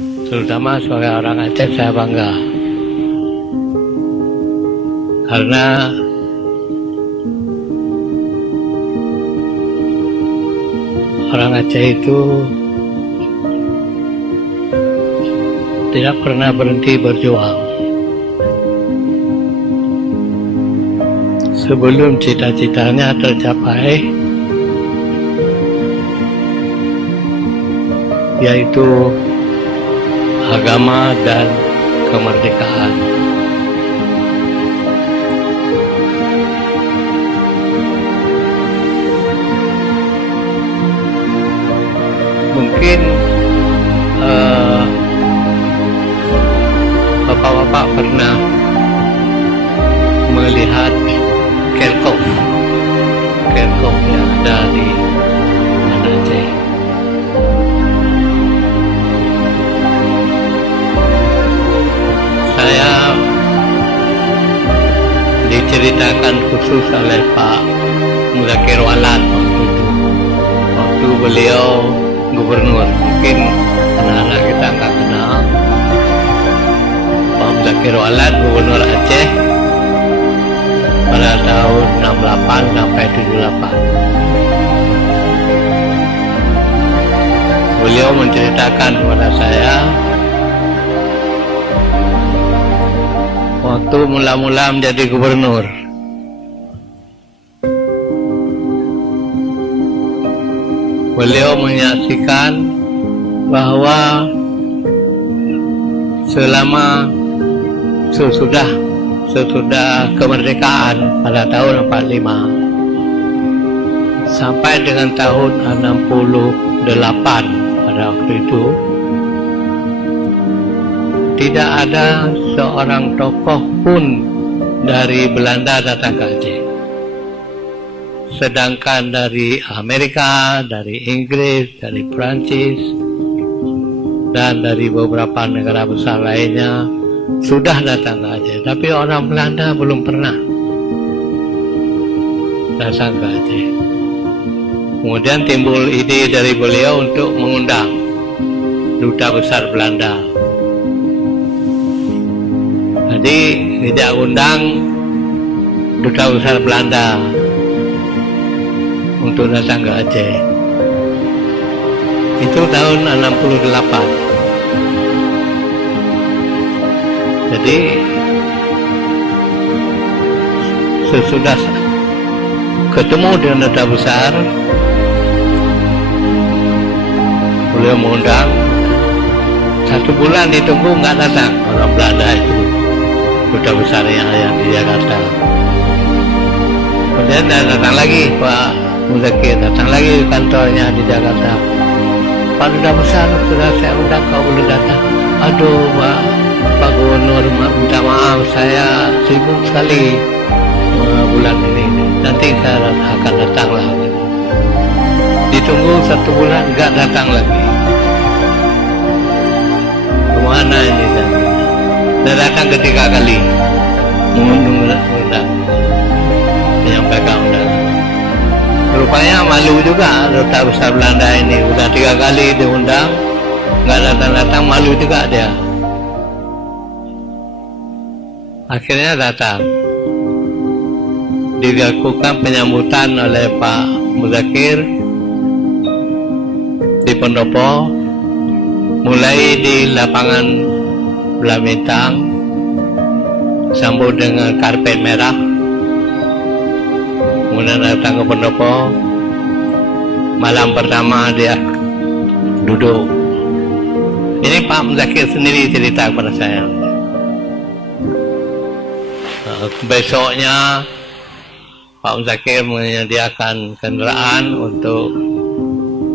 Terutama sebagai orang Aceh saya bangga. Karena orang Aceh itu tidak pernah berhenti berjuang. Sebelum cita-citanya tercapai, yaitu agama dan kemerdekaan. Mungkin bapak-bapak pernah melihat Kerkhoff yang ada di Aceh. Saya diceritakan khusus oleh Pak Muzakir Walad waktu beliau gubernur. Mungkin anak-anak kita nggak kenal Pak Muzakir Walad, gubernur Aceh pada tahun 68 sampai 78. Beliau menceritakan kepada saya waktu mula-mula menjadi gubernur, beliau menyaksikan bahwa sesudah kemerdekaan pada tahun 45 sampai dengan tahun 68 pada waktu itu, tidak ada seorang tokoh pun dari Belanda datang ke Aceh. Sedangkan dari Amerika, dari Inggris, dari Prancis, dan dari beberapa negara besar lainnya sudah datang ke Aceh. Tapi orang Belanda belum pernah datang ke Aceh. Kemudian timbul ide dari beliau untuk mengundang duta besar Belanda. Jadi tidak undang duta besar Belanda untuk datang ke Aceh. Itu tahun 68. Jadi sesudah ketemu dengan duta besar, beliau mengundang. 1 bulan ditunggu nggak datang orang Belanda itu, duta besar yang di Jakarta. Kemudian datang lagi Pak Muzakir, datang lagi ke kantornya di Jakarta. Pak duta besar, sudah saya undang, kau belum datang. Aduh Pak Gubernur, minta maaf, saya sibuk sekali bulan ini. Nanti saya akan datang lah. Ditunggu 1 bulan nggak datang lagi. Kemana ini? Saya datang ketiga kali mengundang, menyampaikan undangan. Rupanya malu juga duta besar Belanda ini, udah 3 kali diundang nggak datang-datang, malu juga dia. Akhirnya datang, dilakukan penyambutan oleh Pak Muzakir di pendopo, mulai di lapangan Blamintang, sambut dengan karpet merah. Kemudian datang ke pendopo, malam pertama dia duduk. Ini Pak Muzakir sendiri cerita kepada saya. Besoknya Pak Muzakir menyediakan kendaraan untuk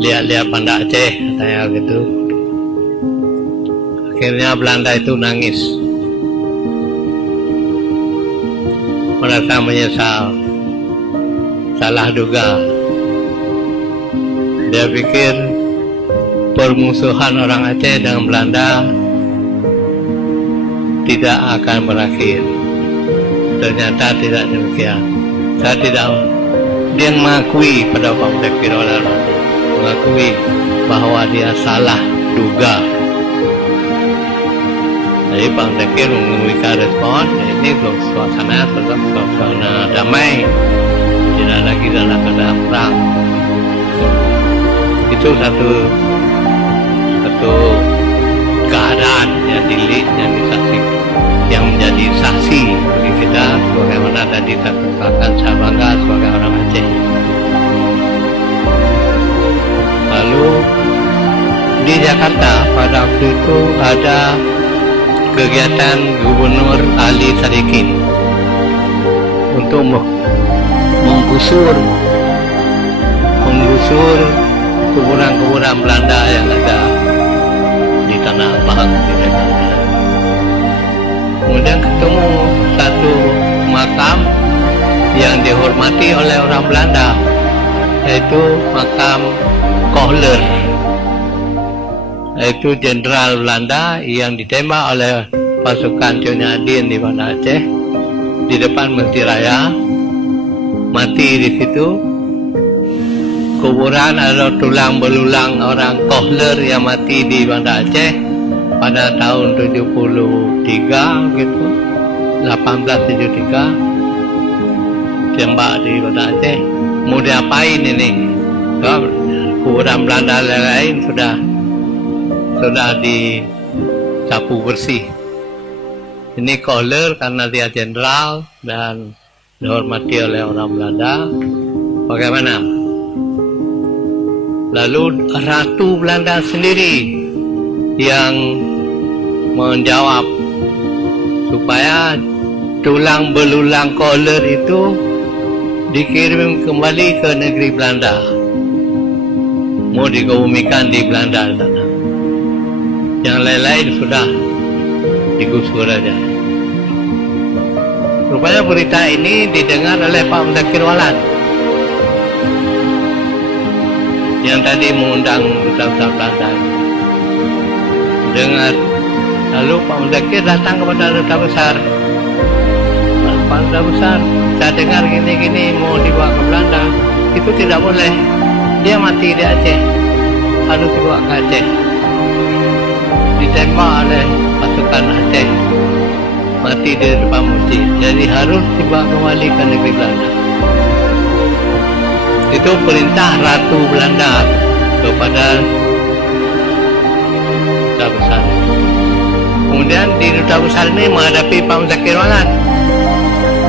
lihat-lihat Banda Aceh, katanya gitu. Akhirnya Belanda itu nangis, merasa menyesal, salah duga. Dia pikir permusuhan orang Aceh dengan Belanda tidak akan berakhir. Ternyata tidak demikian. Dia mengakui pada Pak Muzakir, mengakui bahwa dia salah duga Jadi Pak Muzakir memberikan respon, ini suasana damai, tidak lagi dalam keadaan perang. Itu satu keadaan yang menjadi saksi bagi kita sebagaimana tadi terkatakan saya bangga sebagai orang Aceh. Lalu di Jakarta pada waktu itu ada kegiatan Gubernur Ali Sadikin untuk menggusur kuburan-kuburan Belanda yang ada di Tanah Abang di Jakarta. Kemudian ketemu satu makam yang dihormati oleh orang Belanda, yaitu makam Kohler, yaitu jenderal Belanda yang ditembak oleh pasukan Cionyadin di Banda Aceh di depan Mesjid Raya, mati di situ. Kuburan atau tulang belulang orang Kohler yang mati di Banda Aceh pada tahun 73 gitu, 1873 tembak di Banda Aceh. Mau diapain ini? Kuburan Belanda lain sudah disapu bersih. Ini Kohler karena dia jenderal dan dihormati oleh orang Belanda. Bagaimana? Lalu Ratu Belanda sendiri yang menjawab supaya tulang belulang Kohler itu dikirim kembali ke negeri Belanda, mau dikebumikan di Belanda sana. Yang lain-lain sudah digusur aja. Rupanya berita ini didengar oleh Pak Muzakir Walan yang tadi mengundang duta besar Belanda. Dengar, lalu Pak Muzakir datang kepada duta besar. Pak duta besar, saya dengar gini-gini mau dibawa ke Belanda, itu tidak boleh. Dia mati di Aceh, harus dibawa ke Aceh. Ditembak oleh pasukan Aceh, mati di depan masjid. Jadi harus dibawa kembali ke negeri Belanda. Itu perintah Ratu Belanda kepada duta besar. Kemudian di duta besar ini menghadapi Pak Muzakir Walan.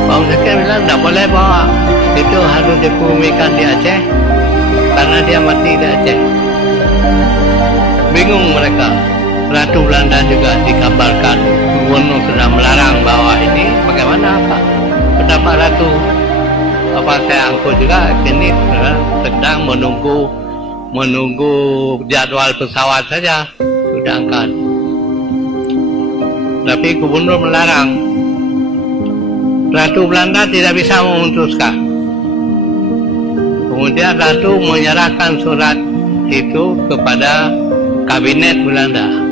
Pak Muzakir bilang tidak boleh bawa, itu harus dikebumikan di Aceh karena dia mati di Aceh. Bingung mereka. Ratu Belanda juga dikabarkan gubernur sudah melarang bawa ini. Bagaimana Pak pendapat Ratu? Apa saya angkut juga, ini sedang menunggu jadwal pesawat saja sudah angkat. Tapi gubernur melarang. Ratu Belanda tidak bisa memutuskan. Kemudian Ratu menyerahkan surat itu kepada kabinet Belanda.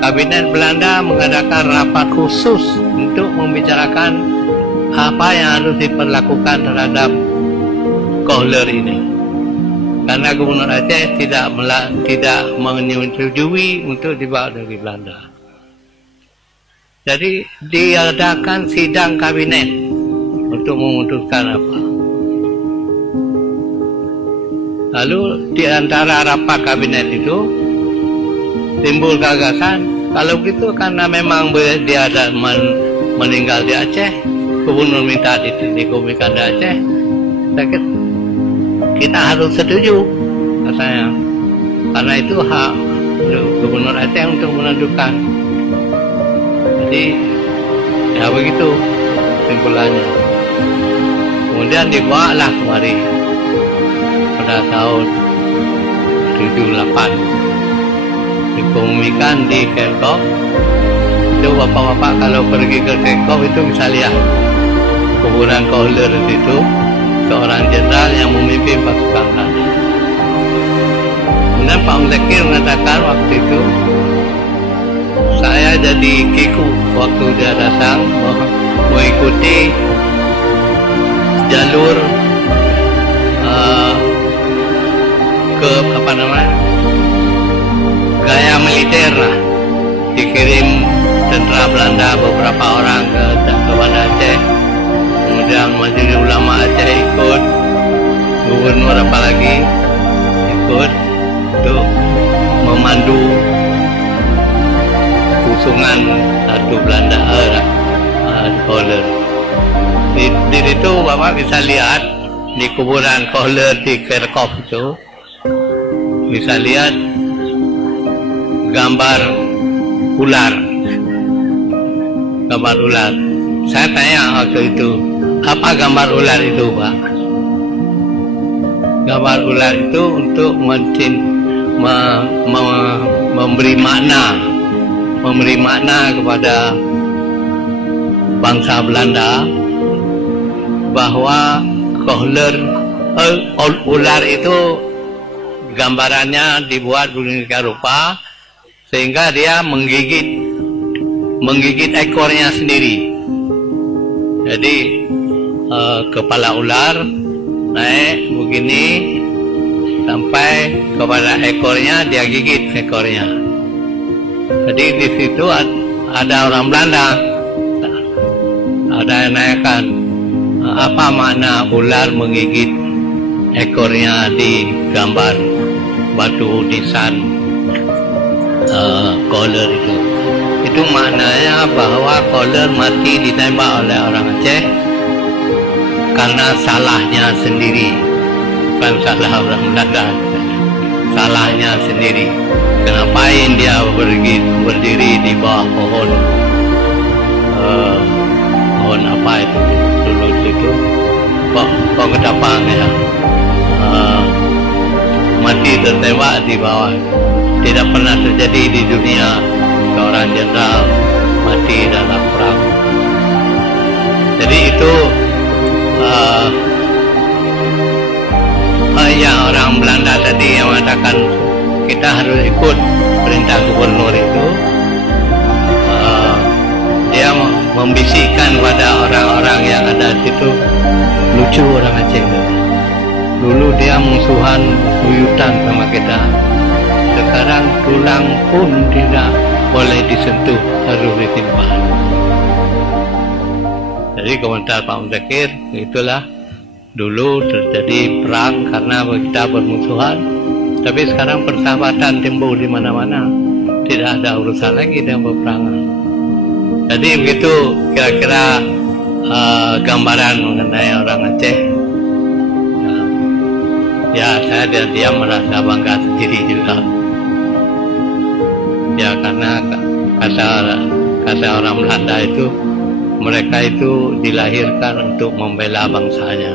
Kabinet Belanda mengadakan rapat khusus untuk membicarakan apa yang harus diperlakukan terhadap Kohler ini. Karena Gubernur Aceh tidak menyetujui untuk dibawa dari Belanda. Jadi diadakan sidang kabinet untuk memutuskan apa. Lalu di antara rapat kabinet itu timbul gagasan, kalau gitu karena memang dia ada meninggal di Aceh, gubernur minta dikebumikan di Aceh, kita harus setuju katanya, karena itu hak gubernur Aceh untuk menentukan. Jadi ya begitu simpulannya. Kemudian dibawalah kemari pada tahun 78, dikebumikan di Kerkop. Itu bapak-bapak kalau pergi ke Kerkop itu bisa lihat kuburan Kohler itu, seorang jenderal yang memimpin pasukan Belanda. Kemudian Pak Muzakir mengatakan waktu itu, saya jadi kiku waktu dia datang mengikuti jalur ke gaya militer lah, dikirim tentara tentara Belanda beberapa orang ke Banda Aceh. Kemudian Majelis Ulama Aceh ikut, gubernur apalagi ikut untuk memandu usungan satu Belanda Kohler. Di situ Bapak bisa lihat di kuburan Kohler di Kerkhoff itu, bisa lihat gambar ular. Gambar ular. Saya tanya waktu itu, apa gambar ular itu, Pak? Gambar ular itu untuk memberi makna kepada bangsa Belanda bahwa Kohler ular itu gambarannya dibuat sedemikian rupa sehingga dia menggigit ekornya sendiri. Jadi kepala ular naik begini sampai kepada ekornya, dia gigit ekornya. Jadi di situ ada orang Belanda, ada yang nanyakan apa makna ular menggigit ekornya di gambar batu nisan Kohler itu. Itu maknanya bahwa Kohler mati ditembak oleh orang Aceh karena salahnya sendiri, bukan salah orang Belanda, salahnya sendiri. Kenapa dia berdiri di bawah pohon apa itu dulu itu kok ketapang ya, mati tertembak di bawah. Tidak pernah terjadi di dunia seorang jenderal mati dalam perang. Jadi itu yang orang Belanda tadi yang mengatakan kita harus ikut perintah gubernur itu, dia membisikkan pada orang-orang yang ada di situ. Lucu orang Aceh dulu, dia musuhan buyutan sama kita. Sekarang tulang pun tidak boleh disentuh, harus ditimbang. Jadi komentar Pak Mudzakkir, itulah dulu terjadi perang karena kita bermusuhan, tapi sekarang persahabatan timbul di mana-mana, tidak ada urusan lagi dengan peperangan. Jadi begitu kira-kira gambaran mengenai orang Aceh. Ya, saya dan dia merasa bangga sendiri juga. Ya, karena kata orang Belanda itu, mereka itu dilahirkan untuk membela bangsanya.